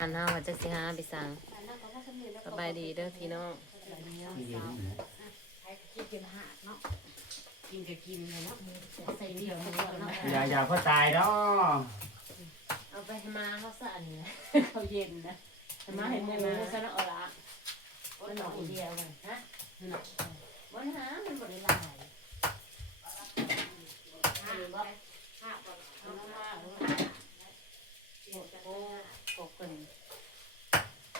อันเฮาว่าจักสิหาไปสั่งสบายดีเด้อพี่น้องกินกินหาดเนาะกินก็กินเลยเนาะใส่เดียวเนาะอย่าอย่าพ่อตายเนาะเอาไปให้มาเขาซะอันนี้นะเขาเย็นนะมาให้มือซะเนาะละมันหน่อยเดียวเลยฮะเนาะมันหามันบ่ได้หลายหาบ่หาบ่เอามาโอ้โห กบกัน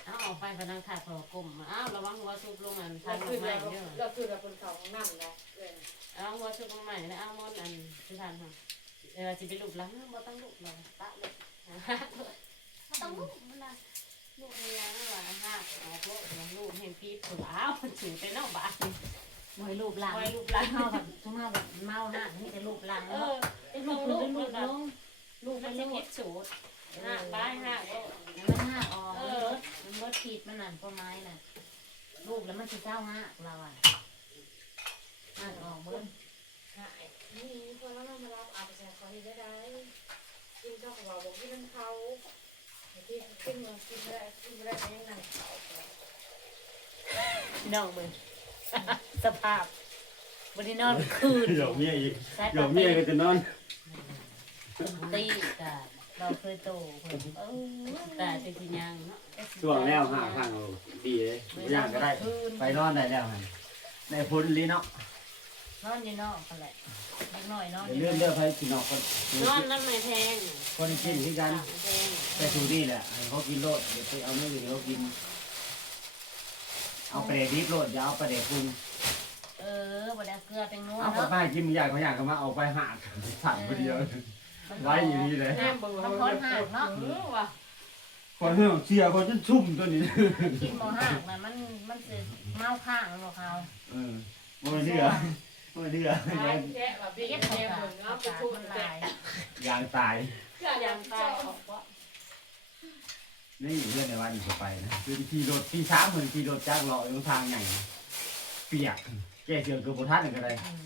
เอาออกไปพนังขาดพอกลมอ้าวระวังหัวซุบลงอันทางลงใหม่เด้อเราคือเราเป็นเขาของน้ำนะเลยเอาหัวซุบลงใหม่นะเอามอนอันที่ทานค่ะเออสิไปลูกหลังบ่ต้องลูกเราตะเลยบ่ต้องลูกมันละลูกเมียนั่นว่าห้าออกลูกลูกเห็นปีผัวอ้าวมันถึงไปนอกบ้านมวยรูปหลังไว้ลูกหลังเฮาแบบทุ่มเฮาแบบเมาหน้านี่แต่รูปหลังเอเนาะอเป็นลูลูกกขึ้ลูนกเป็นลูลูกกลงลูกมัเป็นนจะลูเก็กบสูตร ห้าใบห้าโลมันห้าออกเออมันบ่ขีดมันนั่นก็ไม้น่ะลูกแล้วมันสิเจ้าห้าเราอะห้าออกเบิ่งหายนี่คนเรามารับอาไปใส่คอที่ได้ได้กินข้าวกับเราบอกที่มันเขาที่กินเมืองกินไม่ได้กินไม่ได้ยังไงพี่น้องมึงสภาพวันนี้นอนคืนหยอกเมียอีกแซ่บหยอกเมียก็จะนอนตีกัน เราเคยโตเพิ่นเออแต่จะกินยังเนาะช่วงแล้วหาทางเอาดีเลยย่างก็ได้ ไปนอนได้แล้วหันในพ้นลีเนาะนอนอยู่นอกกันแหละเล็กน้อยนอนอย่าลืมเด้อไปกินนอกคนนอนน้ำไม่แพงคนกินที่กันแพงแต่ชูนี่แหละให้เขากินโลดเดี๋ยวไปเอาไม่เหลือเขากิน เอาไปเดดิบโลดอย่าเอาไปเดปรุงเออบ่ได้เกลือเป็นนัวเอาไปเนาะป้ากินอยากเขาอยากเขามาเอาไปหักสั่งคนเดียว ไว้อยู่นี่เลยน้ำมันคนห่างเนาะเออว่ะคนเรื่องเชียร์คนจนชุ่มตัวนี้กินหมอห่างน่ะมันมันสิเมาข้างบ่เขาเออมันเชื่อมันเชื่อใช่แค่แบบบิ๊กเก็บแนเขาวกาเหมือนเนาะไปกาพูดมันแต่ลายยางตายเพื่ออย่างตายออกว่านี่อยู่เรื่องในวันอยู่ไปนะคือขี่รถขี่ช้างเหมือนขี่รถจักรเลาะอยู่ทางใหญ่เปียกแก้เสือคือโบทัศน์อะไรอืม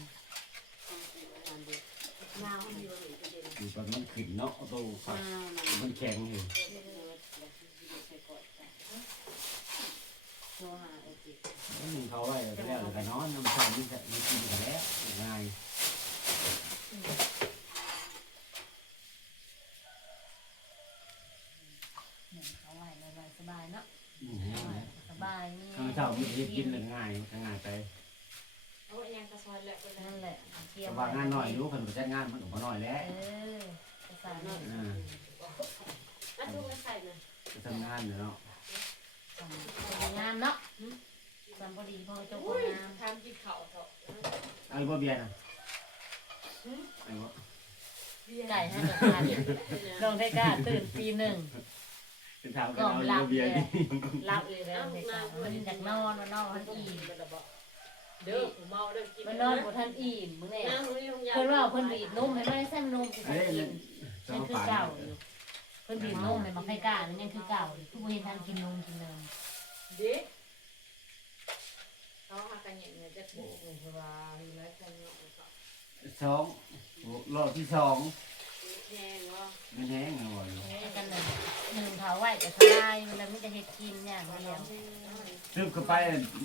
น้ำมันอยู่เลยจะเด่น อยู่แบบมันขึ้นเนาะโตฝักมันแข็งอยู่โซฮาเอจิแล้วมึงเขาไว้แล้วแล้วก็นอนน้ำชานี่จะมันกินกันแล้วง่ายเขาไหวสบายเนาะสบายนี่ข้างเช้าไมีที่กินเลยง่ายง่ายไป กระซอยแหละคนนั้นั่นนแหละเทียแต่มว่างานน้อยรู้คนจัดงานมันก็น้อยแล้วเออประสานเนาะอ่าแล้วทุกคนใส่นะจะทำงานเนาะสวยงามเนาะสามพอดีพอจบอุ้ยงามทำกินข้าวเถอะไอ้บ่เบียร์นะไอ้บ่ไก่ให้กับทานลงได้กล้าตื่นตีหนึ่ง เป็นทางกันเอาเบียร์นี่ รับเลยแล้วเด็กมันอยากนอนมันนอนมันอิ่ม เด้อผมเมาเด้อกินมันนอนบ่ทันอิ่มมื้อนี้น้ำมันลงยาเพิ่นว่าเพิ่นบีบนมให้มันได้แซ่บนมสิเอ้ยกินจะยังมาคือป่าเก่าอยู่เพิ่นบีบนมให้มันให้กล้ามันยังคือเก่าอยู่ทุกเห็นทางกินนมกินนมเด็กเขาหากันอย่างเงี้ยจะโบกเลยเพราะว่าอยู่แล้วกันเนาะสองรอบที่สอง แพงว่ามันแห้งนะบ่อยู่ให้กันหนึ่งหนึ่งเขาไหวแต่ทลายมันแล้วมันจะเฮ็ดกินอย่างเดียวซึมเข้าไป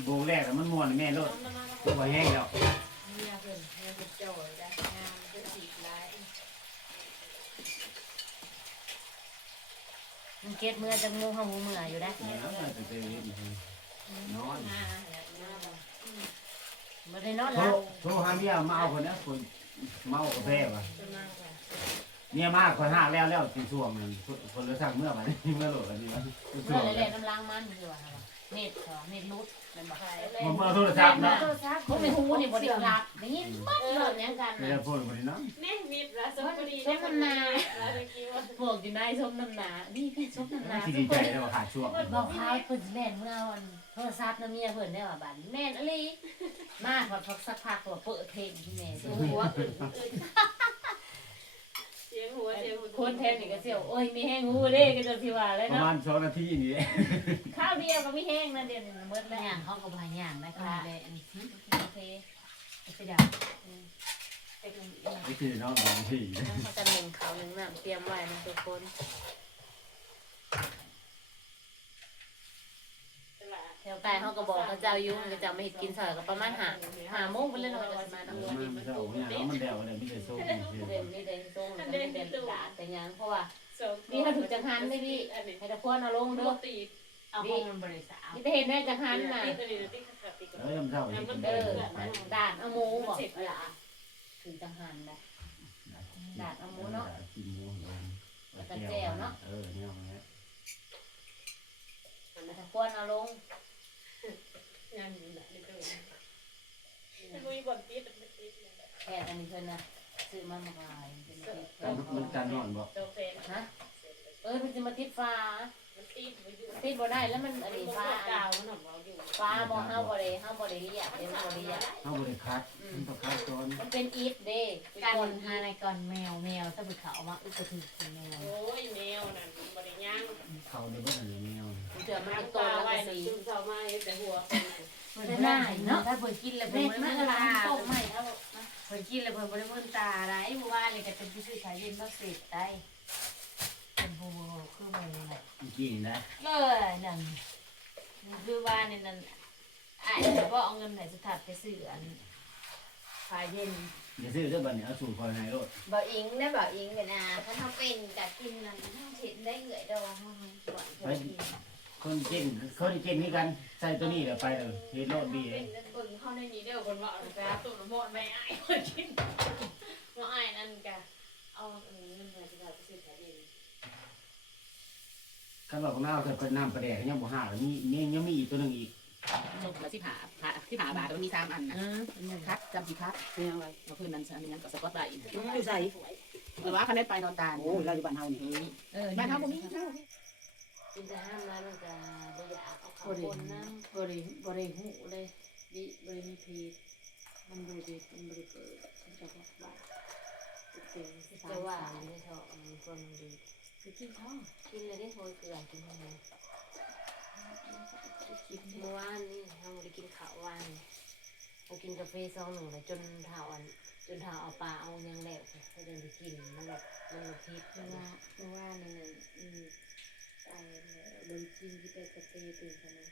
โบกแรกแล้วมันม่วนแม่รถตัวแห้งแล้วเนี่ยเพิ่นเนี่ยเป็นเจ้าได้งานเป็นสีลายมันเก็ดเมื่อจังงูเฮาหูเมื่ออยู่ได้เนี่ยมันจะเป็นนอนงานเนี่ยงานบ่ได้นอนโทรแล้วโทรหาเมียมาเอาคนนี้คนเมากาแฟว่ะ จะนั่งไป เมียมากคนห้าแล้วแล้วที่ช่วงนั้นคนเลยสั่งเมื่อมาเมื่อโหลดอันนี้มันช่เมื่อวงเลยๆน้ำล้างมันคือว่าเน็ตเหรอเน็ตรุดมันบ่มันเมื่อโทรศัพท์นะคนในหูนี่บ่ได้หลับได้ยินมัดเลยยังกันเดี๋ยน่ะวพูดคนนี้เนาะแม่มิดละสมบูรณ์ได้มันนาแล้วตะกี้ว่าพวกอยู่ในส้มน้ำหนานี่พี่ส้มน้ำหนาที่ดีใจแล้วขาดช่วงบอกเขาเพิ่นสิแม่นเมื่อวันโทรศัพท์น้ำเมียเพิ่นได้ว่าบัดนี้แม่นอะไรมากพอพักสักพักตัวเปิดเพลงที่แม่เสีซื้ยองหัวอึดอึดเสียงหัวเสียงหัว คนแทนนี่ก็เสียวโอ้ยมีแห้งหูเด้ก็จะสิว่าแล้วประเนาะมาณสองนาทีนี่ข้าวเดียวก็มีแห้งนั่นเดียวนี่หมดแล้วย่างเขาก็พายย่างนะค่ะคะเลยอันนี้โอเคไปดาวนี่คือน้องสองทีเขาจะหนึ่งเขาหนึ่งน้ำเตรียมไว้นะทุกคน จ้าอยู่เขาเจ้ามาเฮ็ดกินซอยก็ประมาณห้าห้าโมงเพิ่นเลยเนาะจะมาเอเนาะอมันมันจะออกเนี่ยแล้วมันเดวอะไรไม่ได้ส่งคือเด่นนี่เด่นทรงนี่เด่นดาดแต่ยังเพราะว่าสองนี่ถ้าถูกจังหันได้พี่อันนี้ให้ตะพวนเอาลงโรเด้อตีเอาห้องมันบริษัทนี่จะเห็นได้จังหันน่ะตีตัวนี้ตีขาดตีก่อนเออมันเท่านี้เออดาดเอาหมูบอกเวลาถึงจังหันได้ดาดเอาหมูเนาะกินหมูเออแล้วก็แจ่วเนาะเออเนี่ยมันเนี่ยให้ตะพวนเอาลงงานนี้แหละนี่ตัว มันมีบ่อนตีแต่ไม่ตีแค่อันนี้เพิ่นนะซื้อมามาขายเป็นติดกามันการนอนบ่ตัวแฟนฮะเออมันจะมาติดฟ้ามันตีมันอยู่ติดบ่ได้แล้วมันอันนี้ฟ้ากาวมันหอมเราอยู่ฟ้าบ่เฮาบ่ได้เฮาบ่ได้เรียกเดี๋ยวมันบ่ได้เรียกเอาบริคัดมันต้องคัดก่อนมันเป็นอีทเด้การคนหาในก่อนแมวแมวถ้าไปเขาเอามาอึกระถือแมวโอ้ยแมวนั่นบริย่างเขาในบ้านอะไรแมวเสือมันน้ำเป็นโตตาแล้วไว้ก็สีจุ่มเข้ามาแต่หัว ได้เนาะถ้าเพิ่นกินแล้วเม็เพิ่นดบ่มันได้ก็มืนล้างตาโตใหม่เอาเพิ่นกินแล้วเพิ่นบ่ได้มืนตาได้เมื่อวานนี่ก็เป็นผู้ซื้อขายเย็นมาเสร็จได้เป็นผู้คือบ่นี่น่ะเมื่อกี้นี่นะเลยนั่นคือว่านี่นั่นอ้ายบ่เอาเงินให้สุทัศน์ไปซื้ออันขายเย็นอย่าซื้อเด้อบัดนี้เอาสูตรคอยให้โลดบ่อิงได้บ่อิงกันนะถ้าเขาเป็นกักินนั่นเขาเห็นได้เหนื่อยดองเขาหวานพอดี คนเก่งคนเก่งนี่กันใส่ตัวนี้เดี๋ยวไปเลยเฮ็ดโลดดีเลเป็ยนเบิ่งเข้าในนี้เด้อคนว่าแต่ตุ่มหมดไม่อ้ายคนกินว่าอ้ายนั่นกะเอาเงินมาจะได้ไปซื้อขายเองคันว่าของเราเกิดเป็นน้ำประแดกยังบ่ห่าแล้วมีมียังมีอีกตัวหนึงอีกจบแล้วที่ผ่าผ่าที่ผ่าบาทมันมีสามอันนะอืมคัดจำสีคัดเป็นยังไงเมื่อคืนนั้นอันนี้ก็สะกดได้อีกอยู่ใส่หรือว่าคะแนนไปนอนตาลโอ้ยเราอยู่บ้านเฮานี่เออบ้านเฮาบ่มี กินแต่ห้ามแล้วมันจะบ่อยากเอาข้าวบ่ได้คนน้ำบ่ได้บ่ได้หูเลยดิบ่ได้มีพจมันบ่ได้มันบ่ได้เกิดฉันจะบอกว่าเป็นสิจะว่าไม่ชอบมันคนดีคือกินท้องกินเลยได้โรยเกลือกินทำไมเมื่อวานนี่เราได้กินข้าววานเรากินกาแฟซองหนึ่งเลยจนเท้าอันจนเท้าเอาปลาเอายังแหล้วเขาเดินไปกินมันแบบมันแบบพิษเพราะว่าเพราะว่านนั่อื บนกินที่ไปกาแฟตื่นกันนะ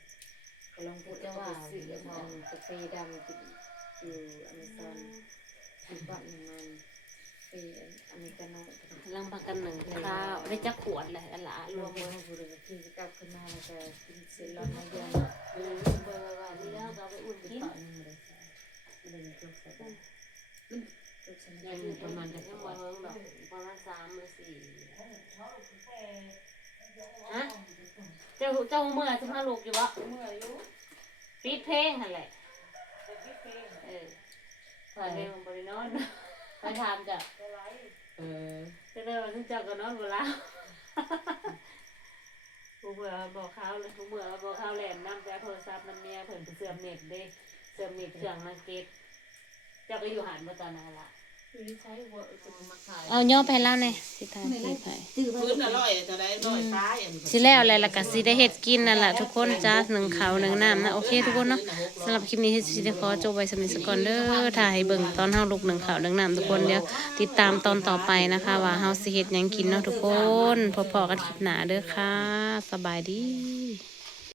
ก็ลองพูดจะว่าซื้ออันกาแฟดำกินอยู่อเมซอนคือบ้านมันอเมริกาโน่กำลังพักกันหนึ่งข้าวได้จักขวดเลยอันละรวมกันผู้เรือกินกลับขึ้นมาแล้วก็กินเซรั่มมาเยอะเออเบอร์ว่านี่แล้วก็เอาไปอุ่นติดกินต่อนึงเลยเลยจบสัปดาห์จบสัปยัดางห์ประมาณจะยังวันดอประมาณสามหรือสี่ เจ้าเจ้าเมื่อจะพาลูกอยู่วะเมื่ออยู่ปิดเพลงหั่นแหละแต่พี่เพลงเออเปิดเพลงบริโนอนไปถามจ้ะจะไล่เออจะได้ว่าฉันเจ้าก็นอนเวลาผู้เบื่อบอกเขาเลยผู้เบื่อบอกเขาแหลมน้ำแต่โทรศัพท์น้ำเมียเพิ่นไปเสื่อมเน็ตเด้เสื่อมเน็ตเครื่องมาเก็ตเจ้าก็อยู่หันมาตอนนั้นละ คือใช้หัวจะมาขายเอาย่อไปแล้วเนี่ยสิทานสิไปพื้นอร่อยจะได้ร้อยซ้ายอันนี้สิแล้วอะไรล่ะก็สิได้เฮ็ดกินนั่นแหละทุกคนจ้าหนึ่งข้าวหนึ่งน้ำนะโอเคทุกคนเนาะสำหรับคลิปนี้สิได้ขอจบไว้สำหรับสก่อนเด้อถ้าให้เบิ่งตอนเฮาลุกหนึ่งข้าวหนึ่งน้ำทุกคนเดี๋ยวติดตามตอนต่อไปนะคะ ว่าเฮาสิเฮ็ดหยังกินเนาะทุกคนพบๆกันคลิปหน้าเด้อค่ะ สบายดี